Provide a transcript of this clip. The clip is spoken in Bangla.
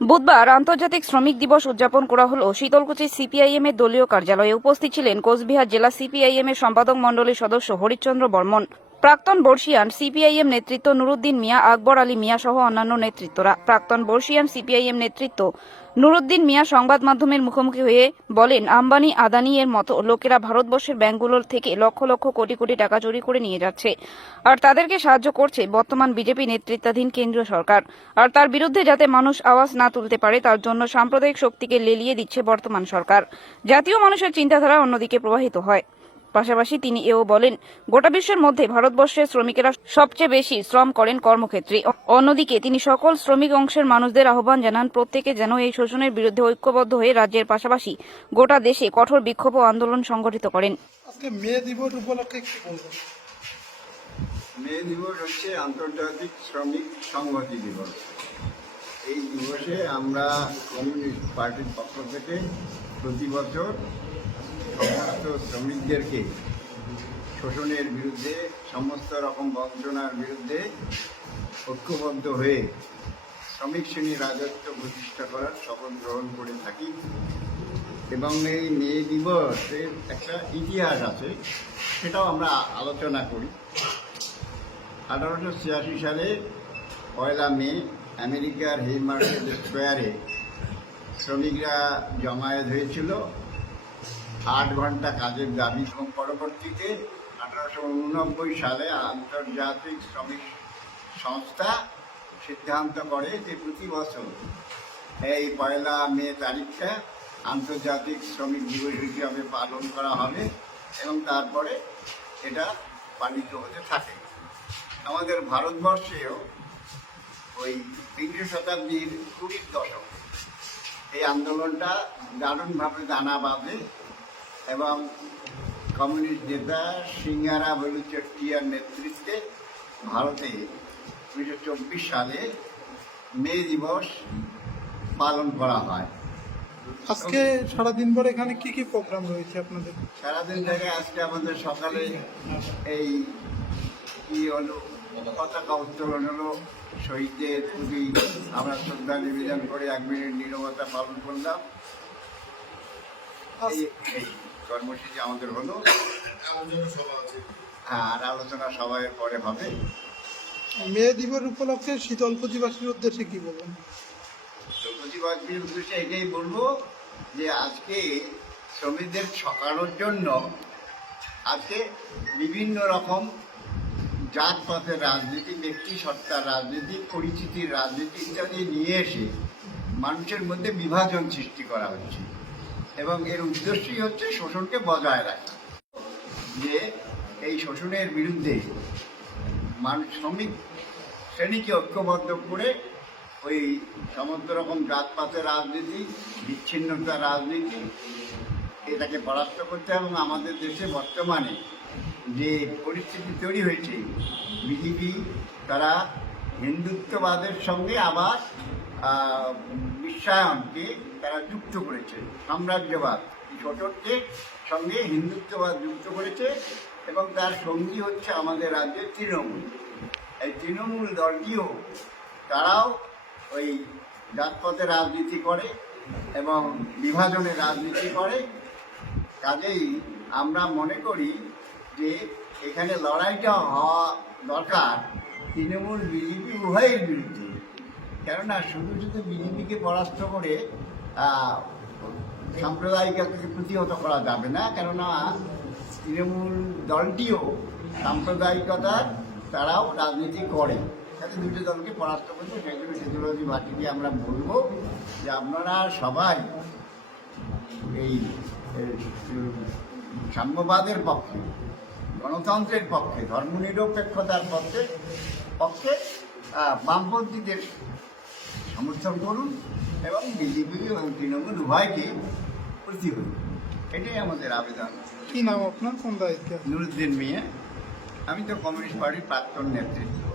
বুধবার আন্তর্জাতিক শ্রমিক দিবস উদযাপন করা হল। শীতলকুচি সিপিআইএম এর দলীয় কার্যালয়ে উপস্থিত ছিলেন কোচবিহার জেলা সিপিআইএম এর সম্পাদক মণ্ডলীর সদস্য হরিচন্দ্র বর্মন। প্রাক্তন বর্ষিয়ান সিপিআইএম নেতৃত্ব নুরুদ্দিন মিয়া, আকবর আলী মিয়া সহ অন্যান্য নেতৃত্বরা। প্রাক্তন বর্ষিয়ান সিপিআইএম নেতৃত্ব নুরুদ্দিন মিয়া সংবাদ মাধ্যমের মুখোমুখি হয়ে বলেন, আম্বানি, আদানি এর মতো লোকেরা ভারতবর্ষের ব্যাংকগুলোর থেকে লক্ষ লক্ষ কোটি কোটি টাকা চুরি করে নিয়ে যাচ্ছে। আর তাদেরকে সাহায্য করছে বর্তমান বিজেপি নেতৃত্বাধীন কেন্দ্রীয় সরকার। আর তার বিরুদ্ধে যাতে মানুষ আওয়াজ না তুলতে পারে, তার জন্য সাম্প্রদায়িক শক্তিকে লেলিয়ে দিচ্ছে বর্তমান সরকার। জাতীয় মানুষের চিন্তাধারা অন্যদিকে প্রবাহিত হয়। পাশাপাশি তিনি এও বলেন গোটা বিশ্বের মধ্যে ভারতবর্ষের শ্রমিকেরা সবচেয়ে বেশি শ্রম করেন কর্মক্ষেত্রে। অন্যদিকে তিনি সকল শ্রমিক অংশের মানুষদের আহ্বান জানান প্রত্যেকে যেন এই শোষণের বিরুদ্ধে ঐক্যবদ্ধ হয়ে রাজ্যের পাশাপাশি গোটা দেশে কঠোর বিক্ষোভ ও আন্দোলন সংগঠিত করেন। মে দিবস উপলক্ষে কি বলব মে দিবস হচ্ছে আন্তর্জাতিক শ্রমিক সংহতি দিবস। এই দিবসে আমরা কমিউনিস্ট পার্টির পক্ষ থেকে প্রতি বছর সমস্ত শ্রমিকদেরকে শোষণের বিরুদ্ধে, সমস্ত রকম বঞ্চনার বিরুদ্ধে ঐক্যবদ্ধ হয়ে শ্রমিক শ্রেণির রাজত্ব প্রতিষ্ঠা করার শপথ গ্রহণ করে থাকি। এবং এই মে দিবসের একটা ইতিহাস আছে, সেটাও আমরা আলোচনা করি। আঠারোশো ছিয়াশি সালে পয়লা মে আমেরিকার হেইমার্কেট স্কোয়ারে শ্রমিকরা জমায়েত হয়েছিল। আট ঘণ্টা কাজের দাবি এবং পরবর্তীতে আঠারোশো উননব্বই সালে আন্তর্জাতিক শ্রমিক সংস্থা সিদ্ধান্ত করে যে প্রতি বছর এই পয়লা মে তারিখটা আন্তর্জাতিক শ্রমিক দিবস হিসাবে পালন করা হবে এবং তারপরে এটা পালিত হতে থাকে। আমাদের ভারতবর্ষেও ওই বিংশ শতাব্দীর কুড়ির দশক এই আন্দোলনটা দারুণভাবে দানা বাঁধে। এবং কমিউনিস্ট নেতা সিঙ্গারা বলুচট্টিয়ার নেতৃত্বে ভারতে উনিশশো চব্বিশ সালে মে দিবস পালন করা হয়। আজকে সারাদিন পর এখানে কি কি প্রোগ্রাম রয়েছে আপনাদের? সারাদিন থেকে আজকে আমাদের সকালে এই কি হলো পতাকা উত্তোলন হলো শহীদদের প্রতি আমরা শ্রদ্ধা নিবেদন করে এক মিনিট নীরবতা পালন করলাম। এই কর্মসূচি আমাদের হলো। হ্যাঁ আর আলোচনা সবাই পরে হবে। মে দিবস উপলক্ষে শীতল প্রতিবাসীর উদ্দেশ্যে কি বলবেন? প্রতিবাদীর উদ্দেশ্যে এটাই বলব যে আজকে শ্রমিকদের ঠকানোর জন্য আজকে বিভিন্ন রকম জাত জাতপাতের রাজনীতি ব্যক্তি সত্তার রাজনীতি পরিচিতির রাজনীতি ইত্যাদি নিয়ে এসে মানুষের মধ্যে বিভাজন সৃষ্টি করা হচ্ছে। এবং এর উদ্দেশ্যই হচ্ছে শোষণকে বজায় রাখা। যে এই শোষণের বিরুদ্ধে মানুষ শ্রমিক শ্রেণীকে ঐক্যবদ্ধ করে ওই সমস্ত রকম জাতপাতের রাজনীতি বিচ্ছিন্নতার রাজনীতি, এটাকে পরাস্ত করতে এবং আমাদের দেশে বর্তমানে যে পরিস্থিতি তৈরি হয়েছে, বিজেপি তারা হিন্দুত্ববাদের সঙ্গে আবার বিশ্বায়নকে তারা যুক্ত করেছে। সাম্রাজ্যবাদ শোষণকে সঙ্গে হিন্দুত্ববাদ যুক্ত করেছে এবং তার সঙ্গী হচ্ছে আমাদের রাজ্যের তৃণমূল। এই তৃণমূল দলটিও তারাও ওই জাতপথে রাজনীতি করে এবং বিভাজনের রাজনীতি করে। কাজেই আমরা মনে করি যে এখানে লড়াইটা হওয়া দরকার। তৃণমূল বিজেপি উভয়ের বিরুদ্ধে। কেননা শুধু শুধু বিজেপিকে পরাস্ত করে আহ, সাম্প্রদায়িকতাকে প্রতিহত করা যাবে না কেননা তৃণমূল দলটিও সাম্প্রদায়িকতার তারাও রাজনীতি করে। যাতে দুটো দলকে পরাস্ত সেই জন্য সেতুলজি ভাটিকে আমরা বলব যে আপনারা সবাই এই, সাম্যবাদের পক্ষে গণতন্ত্রের পক্ষে ধর্মনিরপেক্ষতার পক্ষে পক্ষে বামপন্থীদের সমর্থন করুন এবং বিজেপি এবং তৃণমূল উভয়কে প্রতিহত এটাই আমাদের আবেদন। কি নাম আপনার? কোন দায়িত্ব? নুরুদ্দিন মিয়া। আমি তো কমিউনিস্ট পার্টির প্রাক্তন নেতৃত্ব।